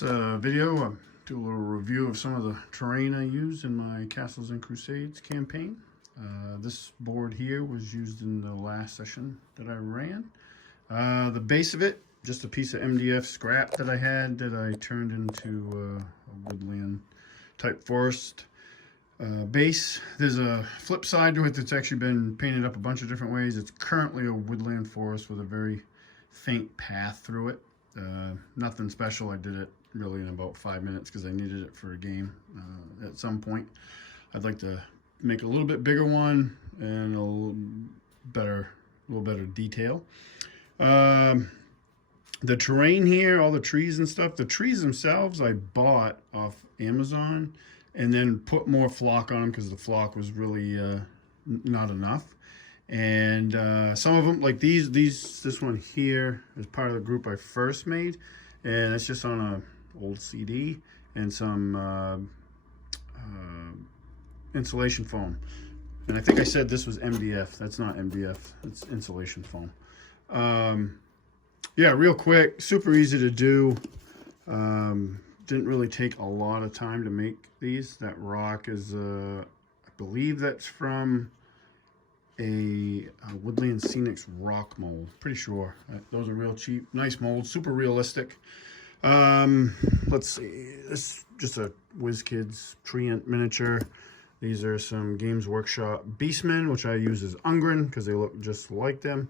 this video, I'll do a little review of some of the terrain I used in my Castles and Crusades campaign. This board here was used in the last session that I ran. The base of it, just a piece of MDF scrap that I had that I turned into a woodland type forest base. There's a flip side to it that's actually been painted up a bunch of different ways. It's currently a woodland forest with a very faint path through it. Nothing special. I did it really in about 5 minutes because I needed it for a game at some point. I'd like to make a little bit bigger one and a little better detail. The terrain here, all the trees and stuff, the trees themselves I bought off Amazon and then put more flock on them because the flock was really not enough. And some of them, like this one here is part of the group I first made, and it's just on a old CD and some insulation foam. And I think I said this was MDF. That's not MDF. It's insulation foam. Yeah, real quick, super easy to do. Didn't really take a lot of time to make these. That rock is, I believe that's from a Woodland Scenics rock mold. Pretty sure. Those are real cheap. Nice molds. Super realistic. Let's see. This is just a WizKids Treant miniature. These are some Games Workshop Beastmen, which I use as Ungren because they look just like them.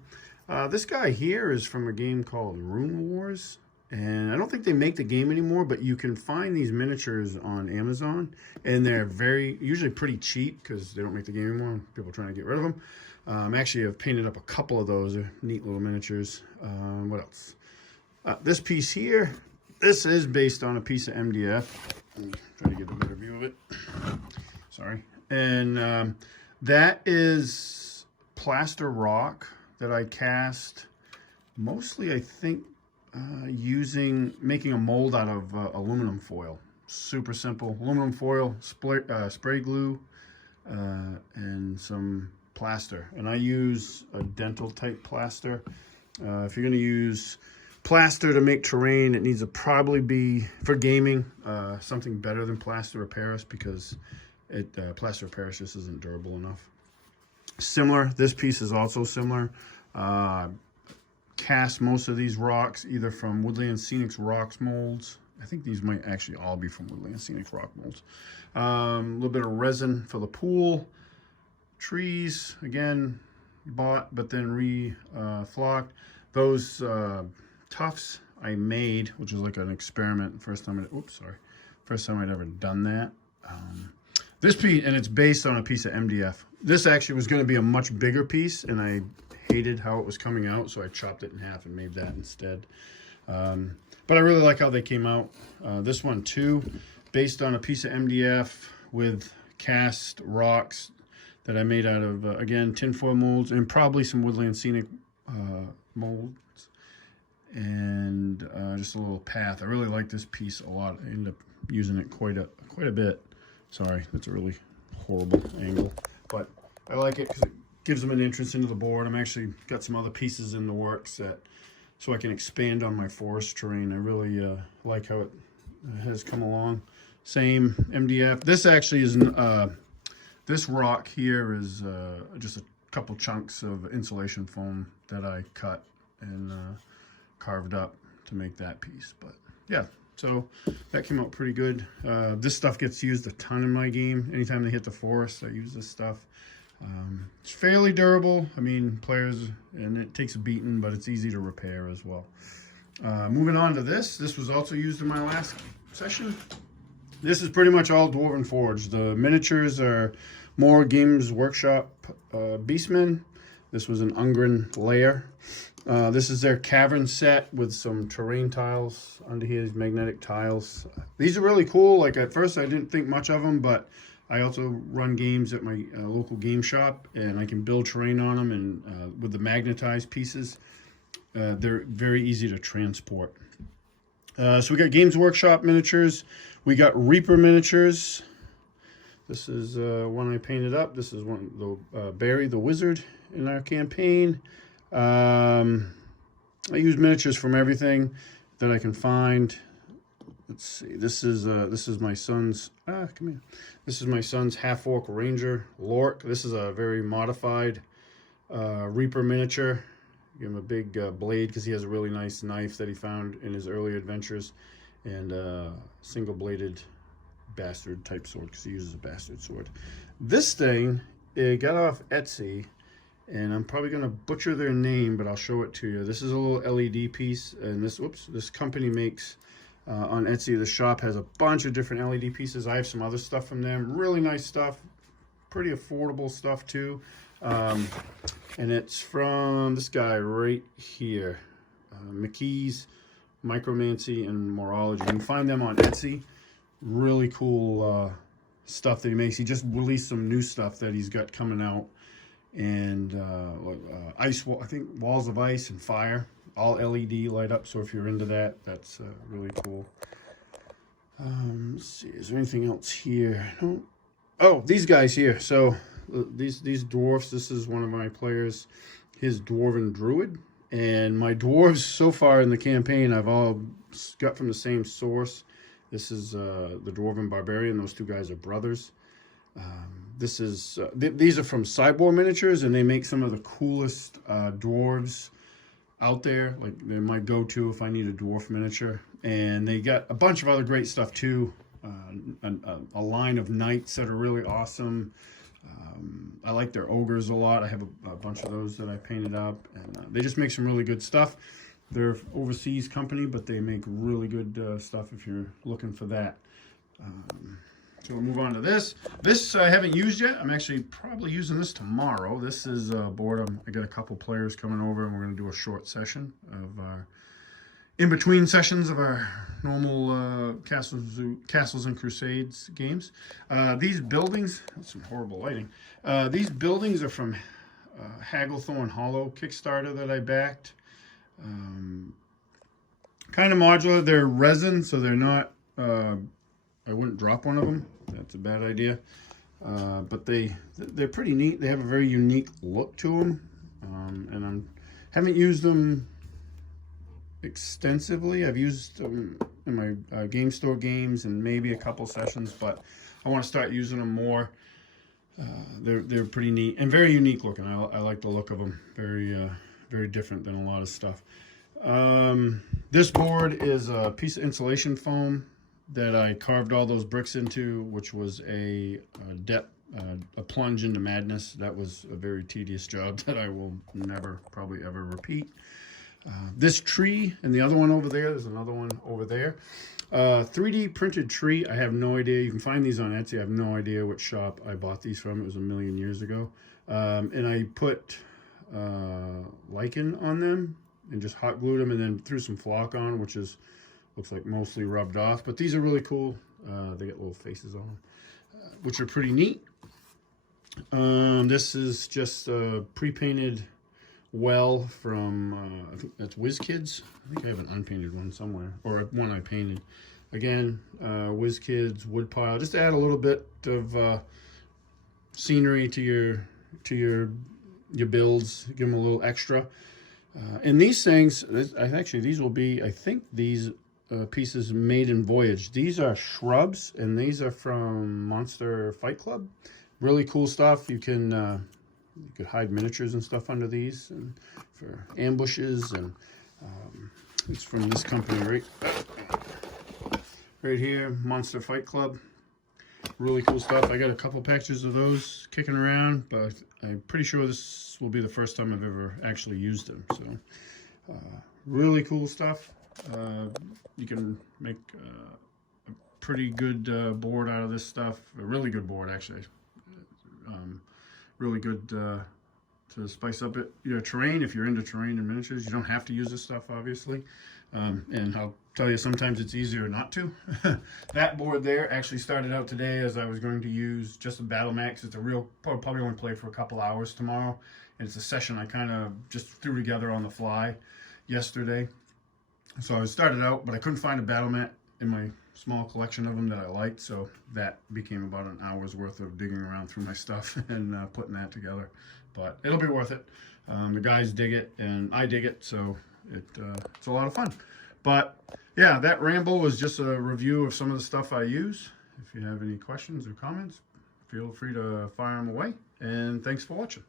This guy here is from a game called Rune Wars. And I don't think they make the game anymore, but you can find these miniatures on Amazon, and they're usually pretty cheap because they don't make the game anymore. People are trying to get rid of them. Actually, I've painted up a couple of those. They're neat little miniatures. What else? This piece here, this is based on a piece of MDF. Let me try to get a better view of it. Sorry. And that is plaster rock that I cast mostly, I think, making a mold out of aluminum foil. Super simple. Aluminum foil, spray glue, and some plaster. And I use a dental type plaster. If you're going to use plaster to make terrain, it needs to probably be, for gaming, something better than plaster of Paris because plaster of Paris just isn't durable enough. Similar, this piece is also similar. Cast most of these rocks either from Woodland Scenics rocks molds. I think these might actually all be from Woodland Scenics rock molds. A little bit of resin for the pool. Trees, again, bought but then flocked. Those tufts I made, which is like an experiment. First time I'd ever done that. This piece, and it's based on a piece of MDF. This actually was going to be a much bigger piece, and I hated how it was coming out, so I chopped it in half and made that instead. But I really like how they came out. This one too, based on a piece of MDF with cast rocks that I made out of, again, tinfoil molds and probably some Woodland Scenic molds. And just a little path. I really like this piece a lot. I ended up using it quite a bit. Sorry, that's a really horrible angle, but I like it because it gives them an entrance into the board. I'm actually got some other pieces in the works so I can expand on my forest terrain. I really like how it has come along. Same MDF. This actually is this rock here is just a couple chunks of insulation foam that I cut and carved up to make that piece. But yeah, so that came out pretty good. This stuff gets used a ton in my game. Anytime they hit the forest, I use this stuff. It's fairly durable. I mean, and it takes a beating, but it's easy to repair as well. Moving on to this was also used in my last session. This is pretty much all Dwarven Forge. The miniatures are more Games Workshop Beastmen. This was an Ungren layer. This is their cavern set with some terrain tiles under here, these magnetic tiles. These are really cool. Like at first I didn't think much of them, but I also run games at my local game shop, and I can build terrain on them, and with the magnetized pieces, they're very easy to transport. So we got Games Workshop miniatures. We got Reaper miniatures. This is one I painted up. This is one the Barry the Wizard in our campaign. I use miniatures from everything that I can find. let's see. This is my son's. Come here. This is my son's half-orc ranger Lork. This is a very modified Reaper miniature. Give him a big blade because he has a really nice knife that he found in his early adventures, and single-bladed bastard type sword because he uses a bastard sword. This thing, it got off Etsy, and I'm probably going to butcher their name, but I'll show it to you. This is a little LED piece, and this company makes on Etsy. The shop has a bunch of different LED pieces. I have some other stuff from them. Really nice stuff, pretty affordable stuff too. And it's from this guy right here, McKee's Micromancy and Morology. You can find them on Etsy. Really cool stuff that he makes. He just released some new stuff that he's got coming out, and ice wall, I think walls of ice and fire, all LED light up. So if you're into that, that's really cool. Let's see, is there anything else here? No. Oh, these guys here. So these dwarfs, this is one of my players, his dwarven druid, and my dwarves so far in the campaign I've all got from the same source. This is the dwarven barbarian. Those two guys are brothers. This is these are from Cyborg Miniatures, and they make some of the coolest dwarves out there. Like, they're my go-to if I need a dwarf miniature. And they got a bunch of other great stuff too. A line of knights that are really awesome. I like their ogres a lot. I have a bunch of those that I painted up, and they just make some really good stuff. They're an overseas company, but they make really good stuff if you're looking for that. So we'll move on to this. This I haven't used yet. I'm actually probably using this tomorrow. This is a board. I got a couple players coming over, and we're going to do a short session of our in-between sessions of our normal Castles and Crusades games. These buildings, that's some horrible lighting. These buildings are from Hagglethorn Hollow Kickstarter that I backed. Kind of modular. They're resin, so they're not, I wouldn't drop one of them. That's a bad idea. But they're pretty neat. They have a very unique look to them. And I haven't used them extensively. I've used them in my game store games and maybe a couple sessions, but I want to start using them more. They're pretty neat and very unique looking. I like the look of them. Very different than a lot of stuff. This board is a piece of insulation foam that I carved all those bricks into, which was a plunge into madness. That was a very tedious job that I will never probably ever repeat. This tree and the other one over there's another one over there. 3D printed tree. I have no idea. You can find these on Etsy. I have no idea which shop I bought these from. It was a million years ago. And I put lichen on them and just hot glued them, and then threw some flock on, which looks like mostly rubbed off. But these are really cool. They get little faces on them, which are pretty neat. This is just a pre-painted well from I think that's WizKids. I think I have an unpainted one somewhere, or one I painted. Again, WizKids wood pile, just to add a little bit of scenery to your builds, give them a little extra. And these things, these will be, I think these pieces made in Voyage. These are shrubs, and these are from Monster Fight Club. Really cool stuff. You can you could hide miniatures and stuff under these, and for ambushes. And it's from this company right here, Monster Fight Club. Really cool stuff. I got a couple packages of those kicking around, but I'm pretty sure this will be the first time I've ever actually used them. So really cool stuff. You can make a pretty good board out of this stuff. A really good board, actually. Really good to spice up your terrain. If you're into terrain and miniatures, you don't have to use this stuff, obviously. And I'll tell you, sometimes it's easier not to. That board there actually started out today as I was going to use just a battle max. It's a real, probably only play for a couple hours tomorrow. And it's a session I kind of just threw together on the fly yesterday. So I started out, but I couldn't find a battle mat in my small collection of them that I liked. So that became about an hour's worth of digging around through my stuff and putting that together. But it'll be worth it. The guys dig it and I dig it. So it's a lot of fun. But yeah, that ramble was just a review of some of the stuff I use. If you have any questions or comments, feel free to fire them away. And thanks for watching.